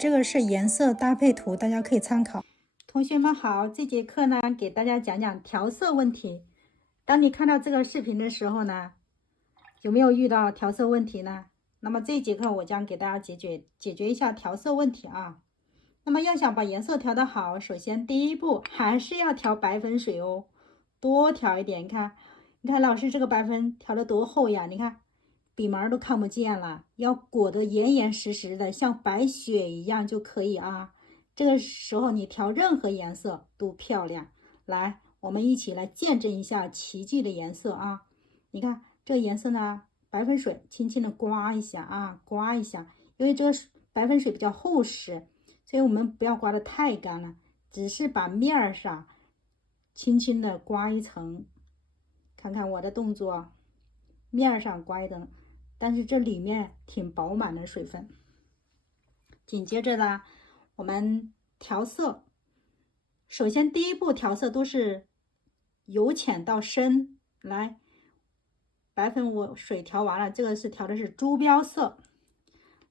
这个是颜色搭配图，大家可以参考。同学们好，这节课呢给大家讲讲调色问题。当你看到这个视频的时候呢，有没有遇到调色问题呢？那么这节课我将给大家解决一下调色问题啊。那么要想把颜色调得好，首先第一步还是要调白粉水哦，多调一点。你看老师这个白粉调得多厚呀，你看笔毛都看不见了，要裹得严严实实的，像白雪一样就可以啊。这个时候你调任何颜色都漂亮。来，我们一起来见证一下奇迹的颜色啊。你看这个颜色呢，白粉水轻轻的刮一下啊，刮一下，因为这个白粉水比较厚实，所以我们不要刮得太干了，只是把面上轻轻的刮一层。看看我的动作，面上刮一层，但是这里面挺饱满的水分。紧接着呢，我们调色，首先第一步调色都是由浅到深。来，白粉我水调完了，这个调的是朱标色。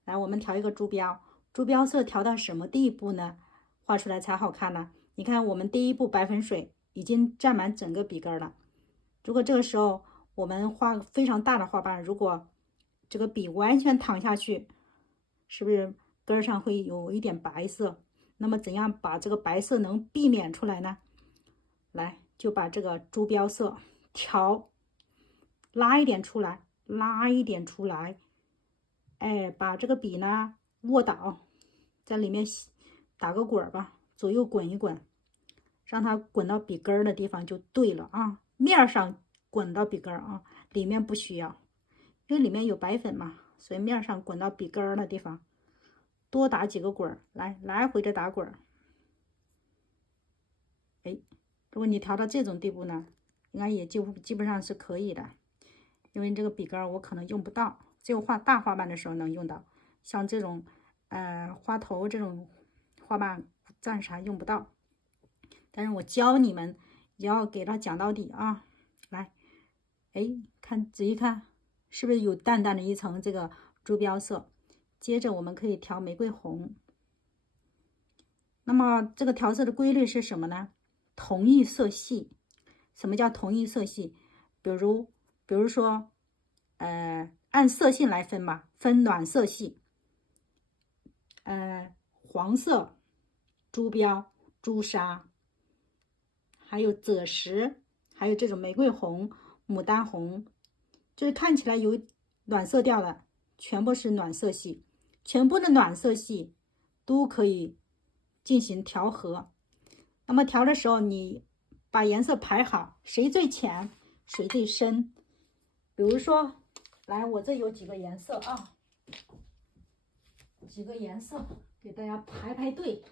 来，我们调一个朱标，朱标色调到什么地步呢？画出来才好看呢。你看我们第一步白粉水已经占满整个笔根了，如果这个时候我们画非常大的花瓣，如果这个笔完全淌下去，是不是根上会有一点白色？那么怎样把这个白色能避免出来呢？来，就把这个朱标色拉一点出来，拉一点出来，哎，把这个笔呢卧倒，在里面打个滚吧，左右滚一滚，让它滚到笔根的地方就对了啊。面上滚到笔根啊，里面不需要，因为里面有白粉嘛，所以面上滚到笔根的地方多打几个滚，来回的打滚。哎，如果你调到这种地步呢，应该也基本上是可以的，因为这个笔根我可能用不到，只有画大花瓣的时候能用到，像这种花头这种花瓣暂时还用不到，但是我教你们也要给它讲到底啊。来，哎，仔细看，是不是有淡淡的一层这个朱标色？接着我们可以调玫瑰红。那么这个调色的规律是什么呢？同一色系。什么叫同一色系？比如说按色性来分吧，分暖色系，黄色、朱标、朱砂，还有赭石，还有这种玫瑰红、牡丹红，就是看起来有暖色调的，全部是暖色系。全部的暖色系都可以进行调和。那么调的时候，你把颜色排好，谁最浅，谁最深。比如说，来，我这有几个颜色啊，几个颜色给大家排队，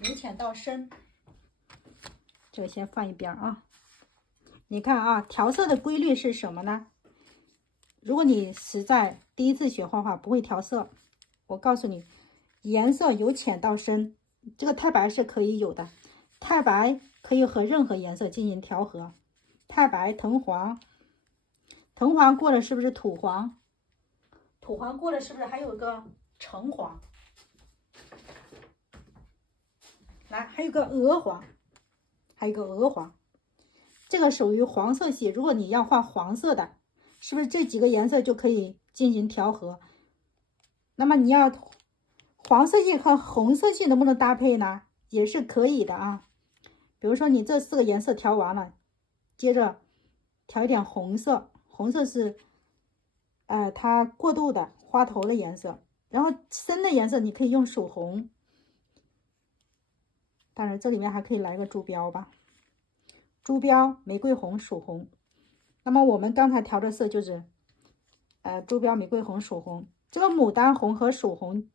由浅到深。这个先放一边啊。你看啊，调色的规律是什么呢？如果你实在第一次学画画不会调色，我告诉你，颜色由浅到深，这个太白是可以有的，太白可以和任何颜色进行调和，太白、藤黄，藤黄过了是不是土黄？土黄过了是不是还有个橙黄？来，还有个鹅黄，这个属于黄色系。如果你要画黄色的，是不是这几个颜色就可以进行调和？那么你要黄色系和红色系能不能搭配呢？也是可以的啊。比如说你这4个颜色调完了，接着调一点红色，红色是它过渡的花头的颜色，然后深的颜色你可以用曙红，当然这里面还可以来个朱标吧，朱标、玫瑰红、曙红。那么我们刚才调的色就是朱标、玫瑰红、曙红。这个牡丹红和曙红，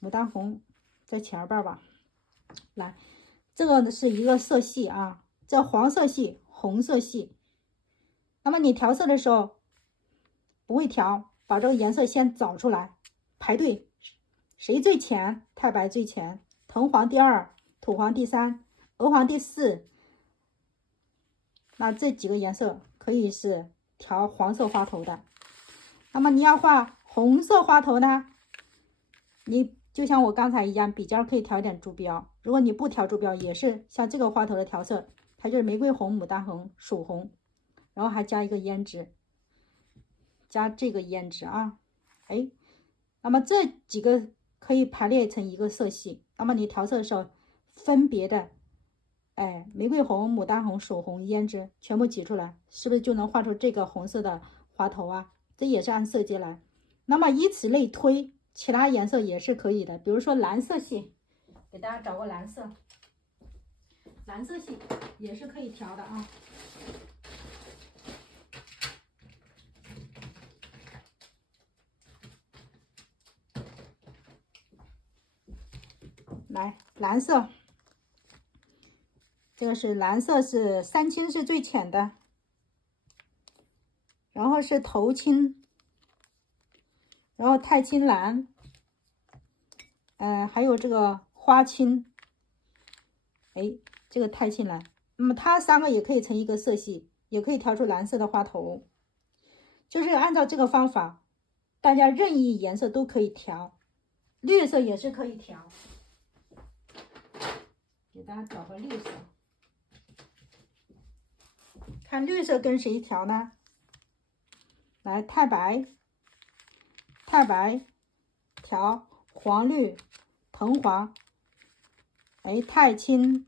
牡丹红在前边吧。来，这个是一个色系啊，这黄色系、红色系。那么你调色的时候不会调，把这个颜色先找出来，排队，谁最浅？太白最浅，藤黄第2，土黄第3，鹅黄第4。那这几个颜色可以是调黄色花头的。那么你要画红色花头呢，你就像我刚才一样，笔尖可以调一点珠标。如果你不调珠标，也是像这个花头的调色，它就是玫瑰红、牡丹红、曙红，然后还加一个胭脂，加这个胭脂啊。哎，那么这几个可以排列成一个色系。那么你调色的时候，分别的，哎，玫瑰红、牡丹红、曙红、胭脂全部挤出来，是不是就能画出这个红色的花头啊？这也是按色阶来。那么以此类推，其他颜色也是可以的。比如说蓝色系，给大家找个蓝色，蓝色系也是可以调的啊。来，蓝色，这个是蓝色，是三青是最浅的，然后是头青，然后太青蓝，还有这个花青，哎，这个太青蓝。那么它三个也可以成一个色系，也可以调出蓝色的花头。就是按照这个方法，大家任意颜色都可以调，绿色也是可以调。给大家找个绿色，看绿色跟谁调呢？来，太白，太白调黄绿、藤黄，哎，太青、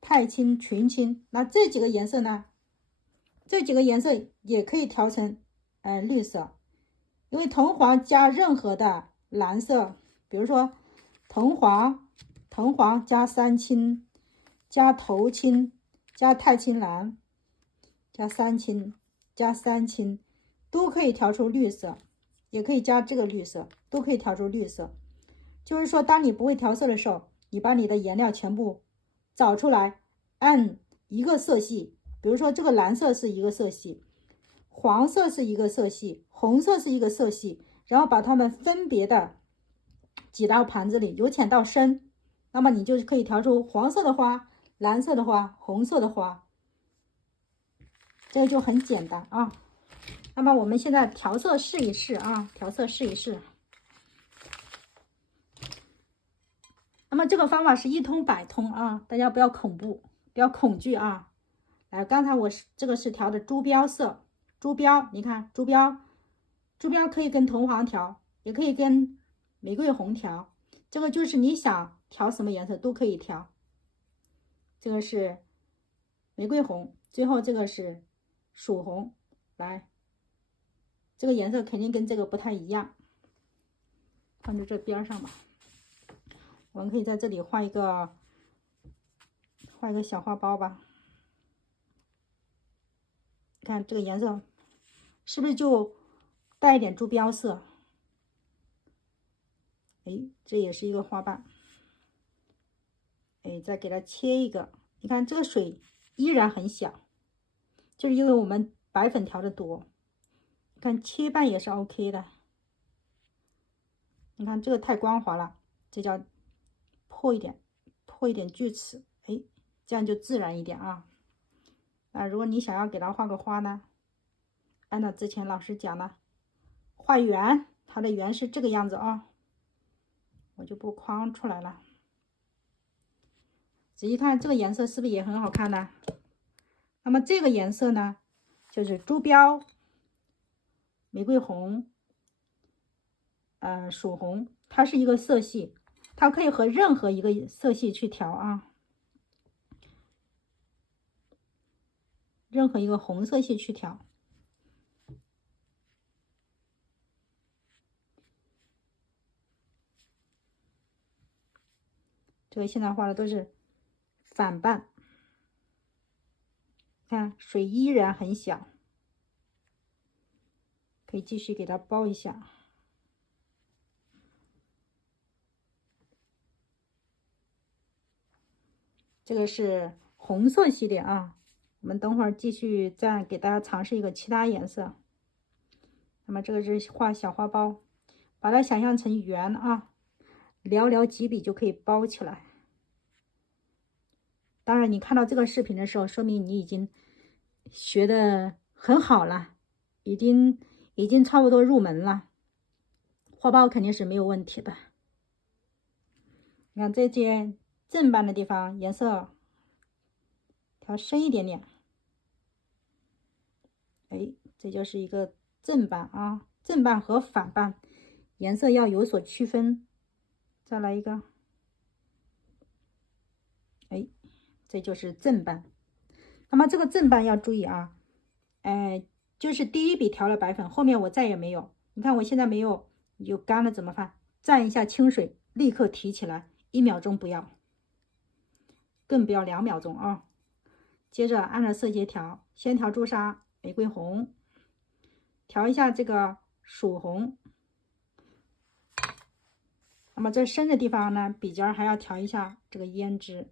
太青、群青。那这几个颜色呢？这几个颜色也可以调成绿色，因为藤黄加任何的蓝色，比如说藤黄加三青，加头青，加太青蓝，加三青，加三青，都可以调出绿色，也可以加这个绿色，都可以调出绿色。就是说，当你不会调色的时候，你把你的颜料全部找出来，按一个色系，比如说这个蓝色是一个色系，黄色是一个色系，红色是一个色系，然后把它们分别的挤到盘子里，由浅到深。那么你就可以调出黄色的花、蓝色的花、红色的花，这个就很简单啊。那么我们现在调色试一试啊，调色试一试。那么这个方法是一通百通啊，大家不要恐惧啊。来，刚才我这个是调的珠标色，珠标，你看珠标可以跟藤黄调，也可以跟玫瑰红调，这个就是你想调什么颜色都可以调。这个是玫瑰红，最后这个是曙红，来，这个颜色肯定跟这个不太一样，放在这边上吧。我们可以在这里画一个小花苞吧。看这个颜色是不是就带一点珠标色？哎，这也是一个花瓣。哎，再给它切一个，你看这个水依然很小，就是因为我们白粉调的多。你看切瓣也是 OK 的。你看这个太光滑了，这叫破一点锯齿，哎，这样就自然一点啊。如果你想要给它画个花呢，按照之前老师讲的，画圆，它的圆是这个样子啊，我就不框出来了。仔细看这个颜色是不是也很好看呢？那么这个颜色呢，就是珠标、玫瑰红、曙红，它是一个色系，它可以和任何一个色系去调啊，任何一个红色系去调。这个现在画的都是反瓣，看水依然很小，可以继续给它包一下。这个是红色系列啊，我们等会儿继续再给大家尝试一个其他颜色。那么这个是画小花苞，把它想象成圆啊，寥寥几笔就可以包起来。当然，你看到这个视频的时候，说明你已经学的很好了，已经差不多入门了，花苞肯定是没有问题的。你看这些正斑的地方，颜色调深一点点。哎，这就是一个正斑啊，正斑和反斑颜色要有所区分。再来一个，哎，这就是正斑。那么这个正斑要注意啊，就是第一笔调了白粉，后面我再也没有。你看我现在没有，你就干了怎么办？蘸一下清水，立刻提起来，1秒钟不要，更不要2秒钟啊。接着按照色阶调，先调朱砂、玫瑰红，调一下这个曙红。那么这深的地方呢，笔尖还要调一下这个胭脂，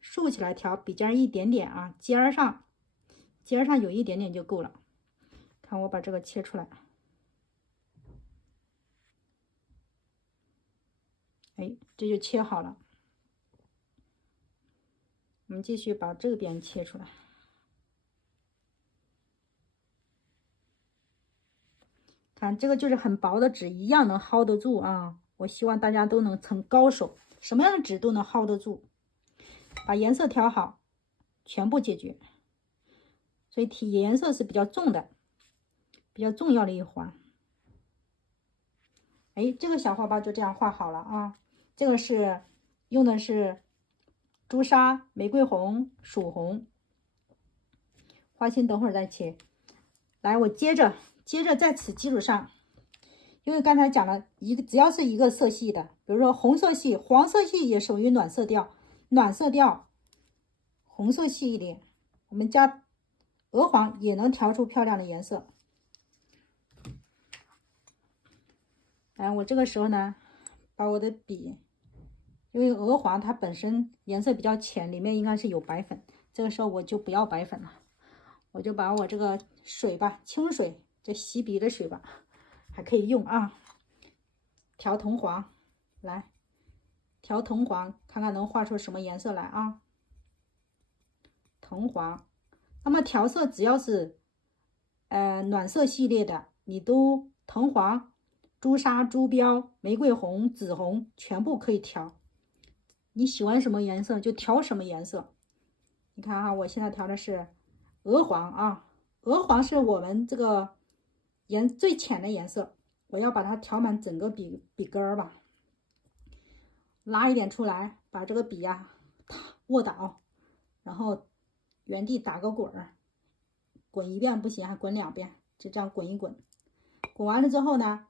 竖起来调，笔尖一点点啊，尖上有一点点就够了。看我把这个切出来，哎，这就切好了。我们继续把这边切出来。看这个就是很薄的纸，一样能薅得住啊！我希望大家都能成高手，什么样的纸都能薅得住。把颜色调好，全部解决。所以体颜色是比较重的，比较重要的一环。哎，这个小花苞就这样画好了啊。这个是用的是朱砂、玫瑰红、曙红。花心等会儿再切。来，我接着在此基础上，因为刚才讲了只要是一个色系的，比如说红色系、黄色系也属于暖色调，红色系一点，我们加鹅黄也能调出漂亮的颜色。来，我这个时候呢，把我的笔，因为鹅黄它本身颜色比较浅，里面应该是有白粉，这个时候我就不要白粉了，我就把我这个水吧，清水，这洗笔的水吧，还可以用啊。调铜黄，来调铜黄，看看能画出什么颜色来啊？铜黄。那么调色只要是暖色系列的，你都铜黄、朱砂、朱标、玫瑰红、紫红全部可以调。你喜欢什么颜色就调什么颜色。你看哈，我现在调的是鹅黄啊，鹅黄是我们这个最浅的颜色，我要把它调满整个笔根儿吧。拉一点出来，把这个笔呀卧倒，然后原地打个滚儿，滚1遍不行，还滚2遍，就这样滚一滚。滚完了之后呢，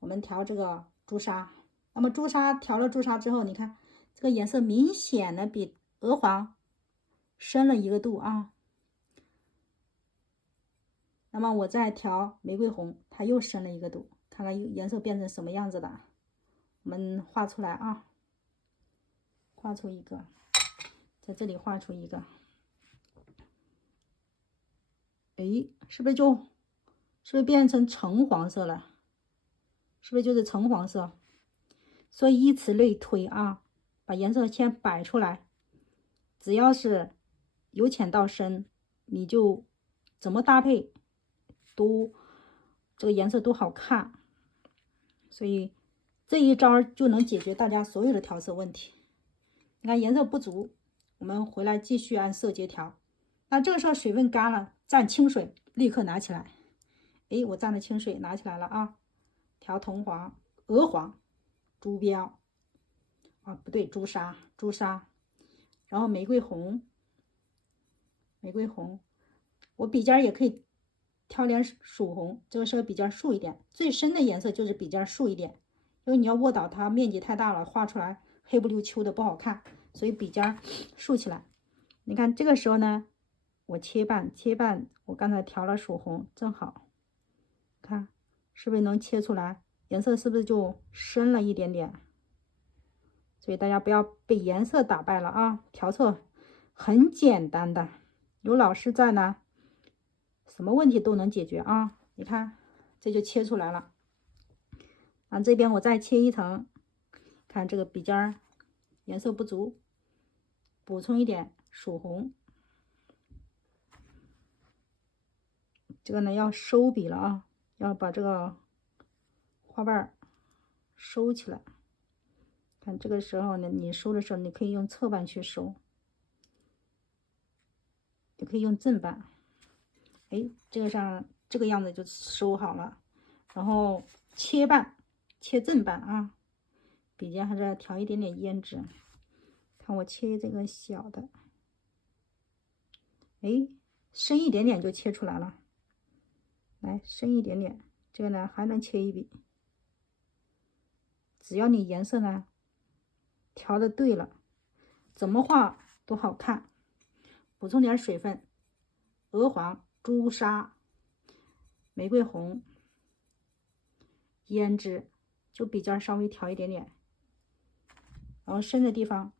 我们调这个朱砂。那么调了朱砂之后，你看这个颜色明显的比鹅黄深了1个度啊。那么我再调玫瑰红，它又深了1个度，看看颜色变成什么样子的。我们画出来啊。画出一个，在这里画出一个，哎，是不是变成橙黄色了？是不是就是橙黄色？所以以此类推啊，把颜色先摆出来，只要是由浅到深，你就怎么搭配都这个颜色都好看。所以这一招就能解决大家所有的调色问题。你看颜色不足，我们回来继续按色阶调。那这个时候水分干了，蘸清水，立刻拿起来。哎，我蘸了清水，拿起来了啊。调铜黄、鹅黄、朱标啊，不对，朱砂，然后玫瑰红，我笔尖也可以挑点曙红，这个时候笔尖竖一点，最深的颜色就是笔尖竖一点，因为你要卧倒它面积太大了，画出来黑不溜秋的不好看，所以笔尖竖起来。你看这个时候呢，我切半，我刚才调了曙红，正好，看是不是能切出来？颜色是不是就深了一点点？所以大家不要被颜色打败了啊！调色很简单的，有老师在呢，什么问题都能解决啊！你看，这就切出来了。啊，这边我再切一层，看这个笔尖颜色不足，补充一点曙红，这个呢要收笔了啊，要把这个花瓣收起来。看这个时候呢，你收的时候，你可以用侧瓣去收，也可以用正瓣。哎，这个样子就收好了。然后切瓣，切正瓣啊，笔尖还是要调一点点胭脂。看我切这个小的，哎，深一点点就切出来了。来，深一点点，这个呢还能切一笔。只要你颜色呢调的对了，怎么画都好看。补充点水分，鹅黄、朱砂、玫瑰红、胭脂，就笔尖稍微调一点点，然后深的地方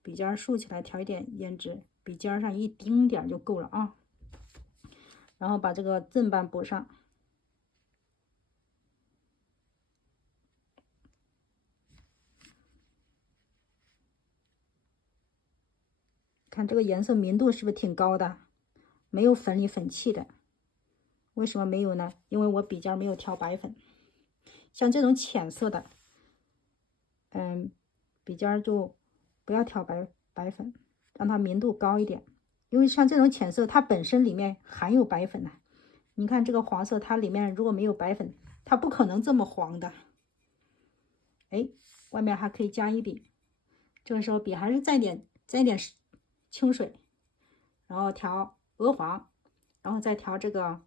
笔尖竖起来调一点胭脂，笔尖上一丁点就够了啊。然后把这个正瓣补上。看这个颜色明度是不是挺高的？没有粉里粉气的。为什么没有呢？因为我笔尖没有调白粉。像这种浅色的，笔尖就不要调白粉，让它明度高一点。因为像这种浅色，它本身里面含有白粉的。你看这个黄色，它里面如果没有白粉，它不可能这么黄的。哎，外面还可以加一笔。这个时候笔还是沾点清水，然后调鹅黄，然后再调这个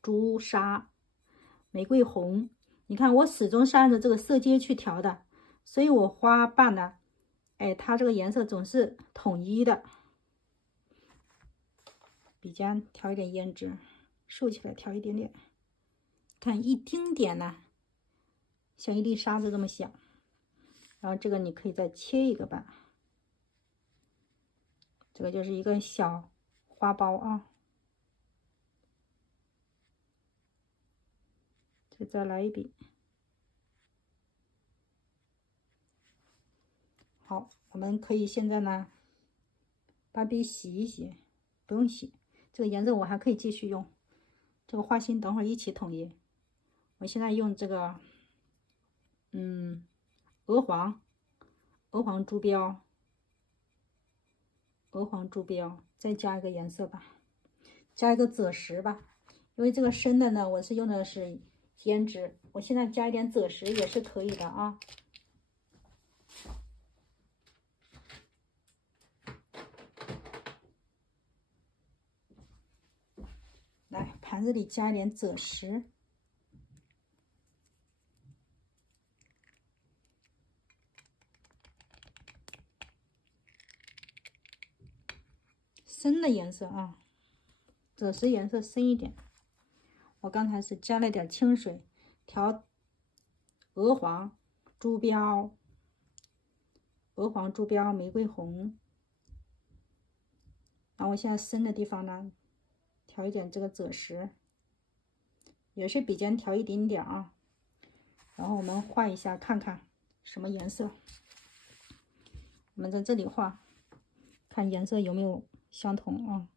朱砂、玫瑰红。你看我始终是按照这个色阶去调的，所以我花瓣呢，哎，它这个颜色总是统一的。笔尖调一点胭脂，竖起来调一点点，看一丁点呢，像一粒沙子这么小。然后这个你可以再切一个瓣，这个就是一个小花苞啊。再来一笔。好，我们可以现在呢把笔洗一洗，不用洗，这个颜色我还可以继续用。这个花心等会儿一起统一。我现在用这个鹅黄朱标，再加一个颜色吧，加一个赭石吧。因为这个深的呢，我是用的是胭脂，我现在加一点赭石也是可以的啊。来，盘子里加一点赭石。深的颜色啊，赭石颜色深一点。我刚才是加了点清水，调鹅黄、朱标、玫瑰红。然后我现在深的地方呢，调一点这个赭石，也是笔尖调一点点啊。然后我们画一下，看看什么颜色。我们在这里画，看颜色有没有相同啊。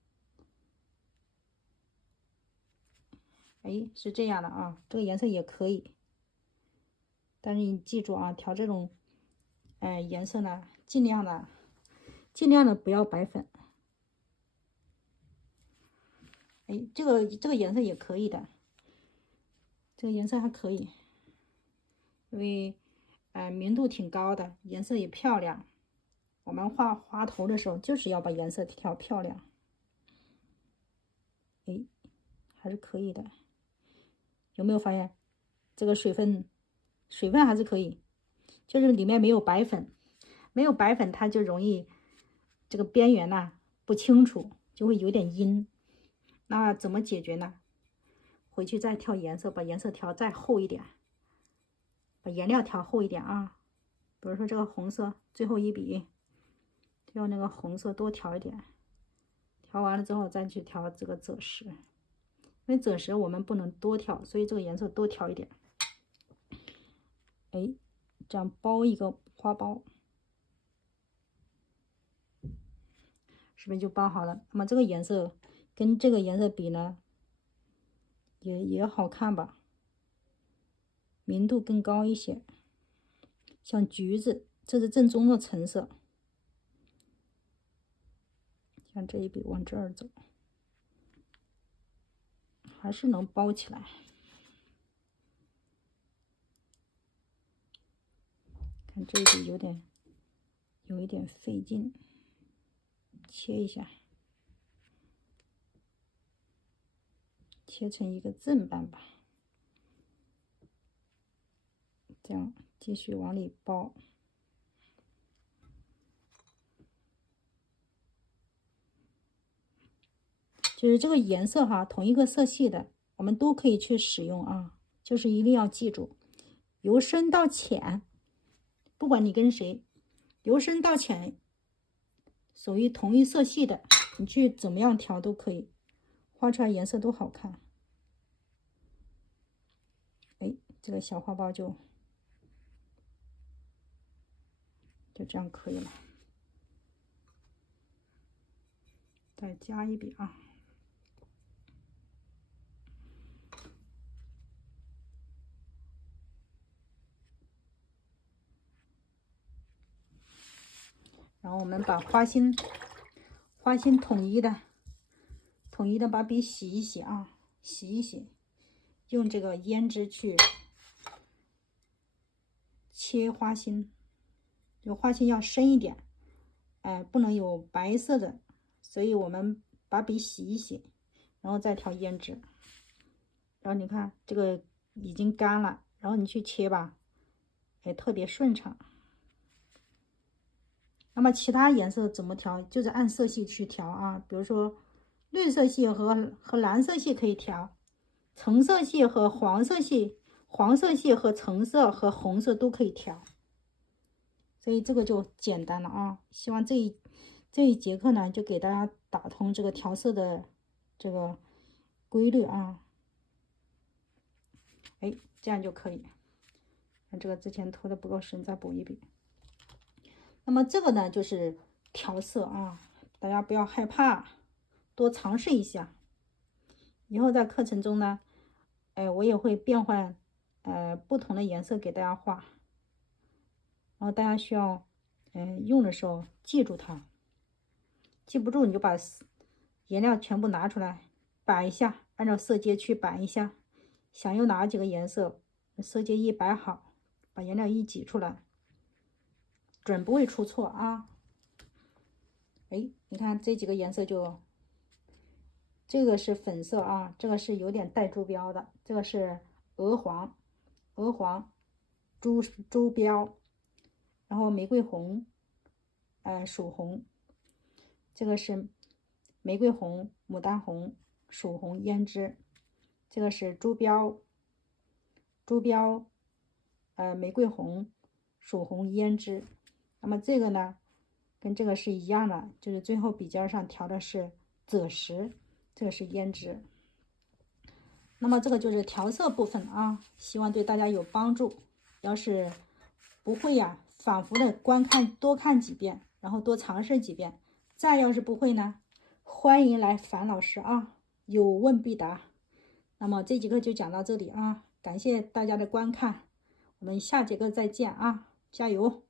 哎，是这样的啊，这个颜色也可以。但是你记住啊，调这种颜色呢，尽量的不要白粉。哎，这个颜色也可以的，这个颜色还可以，因为明度挺高的，颜色也漂亮。我们画花头的时候，就是要把颜色调漂亮。哎，还是可以的。有没有发现这个水分还是可以，就是里面没有白粉，它就容易这个边缘呢不清楚，就会有点阴。那怎么解决呢？回去再调颜色，把颜色调再厚一点，把颜料调厚一点啊。比如说这个红色，最后一笔用那个红色多调一点，调完了之后再去调这个赭石。因为赭石我们不能多调，所以这个颜色多调一点。哎，这样包一个花苞，是不是就包好了？那么这个颜色跟这个颜色比呢，也好看吧，明度更高一些。像橘子，这是正宗的橙色。像这一笔往这儿走，还是能包起来。看这一笔有一点费劲，切一下，切成一个正半吧。这样继续往里包。就是这个颜色哈，同一个色系的，我们都可以去使用啊。就是一定要记住，由深到浅，不管你跟谁，由深到浅，属于同一色系的，你去怎么样调都可以，画出来颜色都好看。哎，这个小花苞就这样可以了。再加一笔啊。然后我们把花心统一的把笔洗一洗啊，洗一洗，用这个胭脂去切花心，这个花心要深一点，不能有白色的，所以我们把笔洗一洗，然后再调胭脂。然后你看这个已经干了，然后你去切吧，特别顺畅。那么其他颜色怎么调？就是按色系去调啊。比如说绿色系和蓝色系可以调，橙色系和黄色系，黄色系和橙色和红色都可以调。所以这个就简单了啊。希望这一节课呢，就给大家打通这个调色的这个规律啊。这样就可以。看这个之前涂的不够深，再补一笔。那么这个呢，就是调色啊，大家不要害怕，多尝试一下。以后在课程中呢，我也会变换不同的颜色给大家画，然后大家需要用的时候记住它，记不住你就把颜料全部拿出来摆一下，按照色阶去摆一下，想用哪几个颜色，色阶一摆好，把颜料一挤出来，准不会出错啊。你看这几个颜色就，这个是粉色啊，这个是有点带珠标的，这个是鹅黄珠标，然后玫瑰红，曙红，这个是玫瑰红、牡丹红、曙红胭脂，这个是珠标，玫瑰红、曙红胭脂。那么这个呢，跟这个是一样的，就是最后笔尖上调的是赭石，这个是胭脂。那么这个就是调色部分啊，希望对大家有帮助。要是不会呀，反复的观看，多看几遍，然后多尝试几遍。再要是不会呢，欢迎来樊老师啊，有问必答。那么这节课就讲到这里啊，感谢大家的观看，我们下节课再见啊，加油！